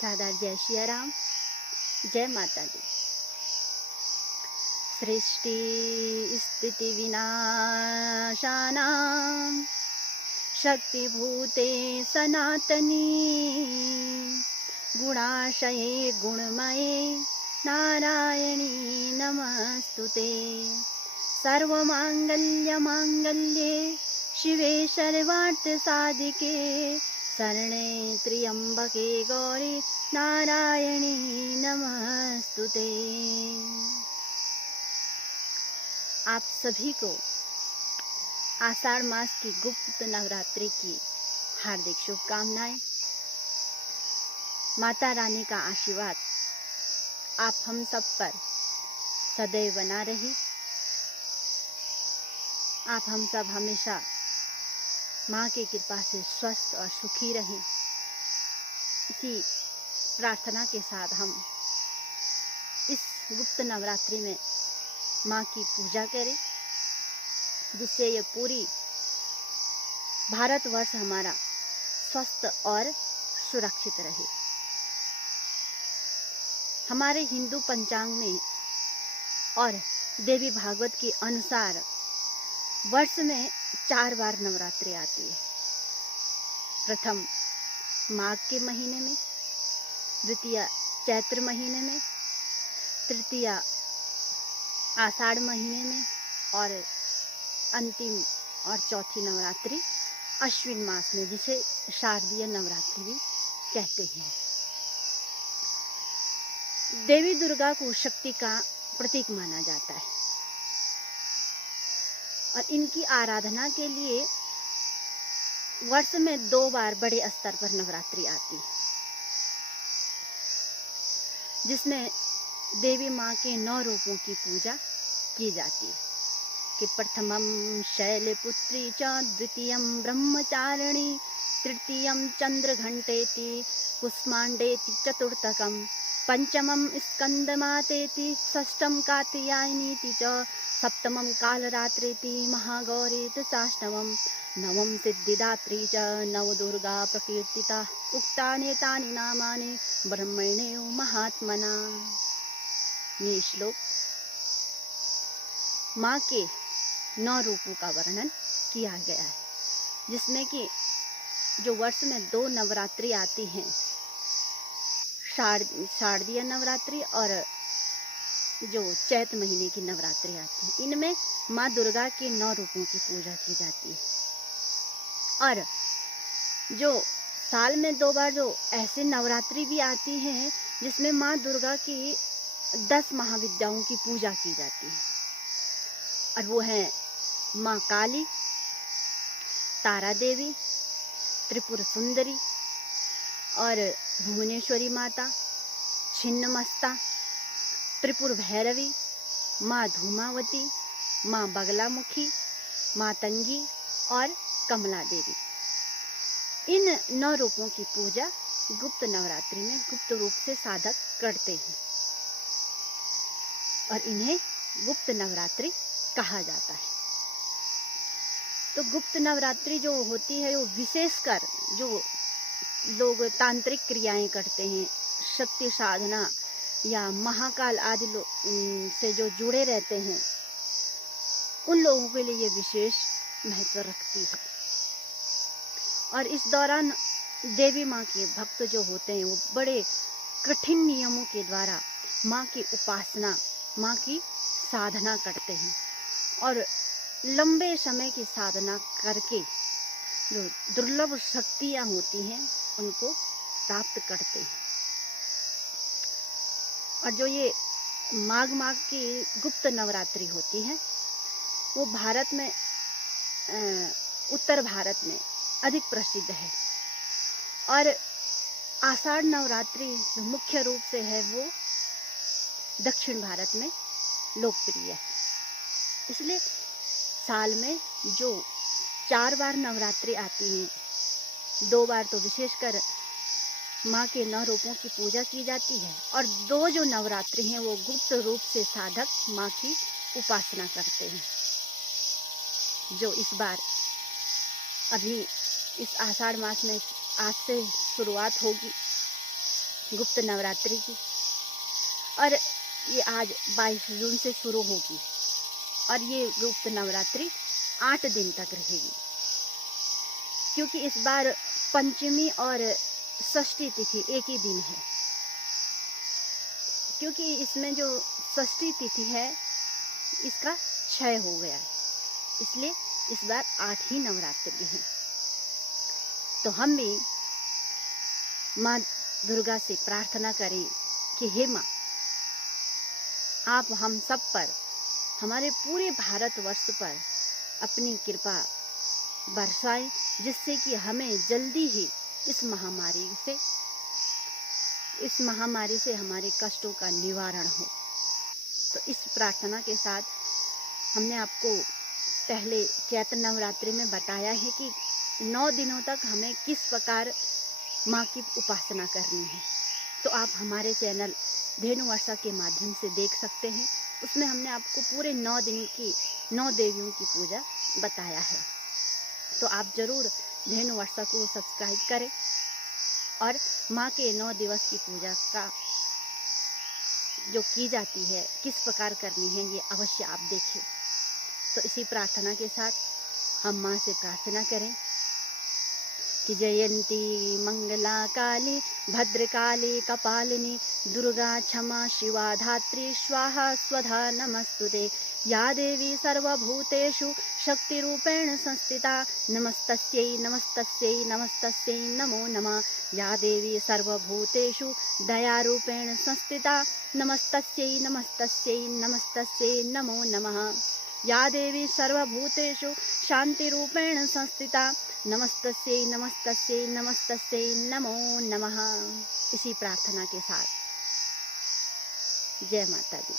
सादर जय सिया राम, जय माता दी। सृष्टि स्थिति विनाशानां शक्तिभूते सनातनी गुणाशये गुणमये नारायणी नमस्तुते। सर्वमांगल्ये शिवे सर्वार्थसाधिके शरणे त्र्यंबके गौरी नारायणी नमस्तुते। आप सभी को आषाढ़ मास की गुप्त नवरात्रि की हार्दिक शुभकामनाएं। माता रानी का आशीर्वाद आप हम सब पर सदैव बना रही। आप हम सब हमेशा माँ की कृपा से स्वस्थ और सुखी रहें, इसी प्रार्थना के साथ हम इस गुप्त नवरात्रि में माँ की पूजा करें, जिससे ये पूरी भारतवर्ष हमारा स्वस्थ और सुरक्षित रहे। हमारे हिंदू पंचांग में और देवी भागवत के अनुसार वर्ष में 4 बार नवरात्रि आती है। प्रथम माघ के महीने में, द्वितीय चैत्र महीने में, तृतीय आषाढ़ महीने में और अंतिम और चौथी नवरात्रि अश्विन मास में, जिसे शारदीय नवरात्रि भी कहते हैं। देवी दुर्गा को शक्ति का प्रतीक माना जाता है और इनकी आराधना के लिए वर्ष में 2 बार बड़े स्तर पर नवरात्रि आती है, जिसमें देवी माँ के 9 रूपों की पूजा की जाती है कि प्रथमम शैलपुत्री च, द्वितीयम ब्रह्मचारिणी, तृतीयम चंद्रघंटेति कुष्मांडेति, चतुर्थकम पंचमम स्कंदमातेति, षष्ठम कात्यायनीति च, सप्तमम कालरात्रेति महागौरीति चाष्टमम, नवम सिद्धिदात्री च, नवदुर्गा प्रकीर्तिता, उक्तानि नामानि ब्रह्मण्यो महात्मना। ये श्लोक माँ के 9 रूपों का वर्णन किया गया है, जिसमें कि जो वर्ष में 2 नवरात्रि आती हैं, शारदीय नवरात्रि और जो चैत महीने की नवरात्रि आती है, इनमें माँ दुर्गा के 9 रूपों की पूजा की जाती है। और जो साल में 2 बार जो ऐसे नवरात्रि भी आती हैं जिसमें माँ दुर्गा की 10 महाविद्याओं की पूजा की जाती है, और वो है माँ काली, तारा देवी, त्रिपुर सुंदरी और भुवनेश्वरी माता, छिन्नमस्ता, त्रिपुर भैरवी, माँ धूमावती, माँ बगलामुखी, मातंगी और कमला देवी। इन 9 रूपों की पूजा गुप्त नवरात्रि में गुप्त रूप से साधक करते हैं और इन्हें गुप्त नवरात्रि कहा जाता है। तो गुप्त नवरात्रि जो होती है, वो विशेषकर जो लोग तांत्रिक क्रियाएं करते हैं, शक्ति साधना या महाकाल आदि से जो जुड़े रहते हैं, उन लोगों के लिए ये विशेष महत्व रखती है। और इस दौरान देवी माँ के भक्त जो होते हैं, वो बड़े कठिन नियमों के द्वारा माँ की उपासना, माँ की साधना करते हैं और लंबे समय की साधना करके जो दुर्लभ शक्तियाँ होती हैं, उनको प्राप्त करते हैं। और जो ये माघ की गुप्त नवरात्रि होती है, वो भारत में उत्तर भारत में अधिक प्रसिद्ध है और आषाढ़ नवरात्रि जो मुख्य रूप से है, वो दक्षिण भारत में लोकप्रिय है। इसलिए साल में जो 4 बार नवरात्रि आती हैं, 2 बार तो विशेषकर माँ के 9 रूपों की पूजा की जाती है और 2 जो नवरात्रि हैं, वो गुप्त रूप से साधक माँ की उपासना करते हैं। जो इस बार अभी इस आषाढ़ मास में आज से शुरुआत होगी गुप्त नवरात्रि की, और ये आज 22 जून से शुरू होगी और ये गुप्त नवरात्रि 8 दिन तक रहेगी, क्योंकि इस बार पंचमी और षष्ठी तिथि एक ही दिन है। क्योंकि इसमें जो षष्ठी तिथि है इसका क्षय हो गया है, इसलिए इस बार 8 ही नवरात्रि हैं। तो हम भी माँ दुर्गा से प्रार्थना करें कि हे माँ, आप हम सब पर, हमारे पूरे भारतवर्ष पर अपनी कृपा बरसाएं, जिससे कि हमें जल्दी ही इस महामारी से हमारे कष्टों का निवारण हो। तो इस प्रार्थना के साथ हमने आपको पहले चैत्र नवरात्रि में बताया है कि 9 दिनों तक हमें किस प्रकार माँ की उपासना करनी है। तो आप हमारे चैनल धेनु वर्षा के माध्यम से देख सकते हैं। उसमें हमने आपको पूरे 9 दिन की 9 देवियों की पूजा बताया है। तो आप जरूर धेनु वर्षा को सब्सक्राइब करें और माँ के 9 दिवस की पूजा का जो की जाती है किस प्रकार करनी है ये अवश्य आप देखें। तो इसी प्रार्थना के साथ हम माँ से प्रार्थना करें कि जयंती मंगला काली भद्रकाली कपालिनी दुर्गा क्षमा शिवा धात्री स्वाहा स्वधा नमस्तुते। या देवी सर्वभूतेषु शक्तिरूपेण संस्थिता नमस्तस्यै नमस्तस्यै नमस्तस्यै नमो नमः। या देवी सर्वभूतेषु दयारूपेण संस्थिता नमस्तस्यै नमस्तस्यै नमस्तस्यै नमो नमः। या देवी सर्वभूतेषु शांतिरूपेण संस्थिता नमस्तस्यै नमस्तस्यै नमस्तस्यै नमो नमः। इसी प्रार्थना के साथ जय माता दी।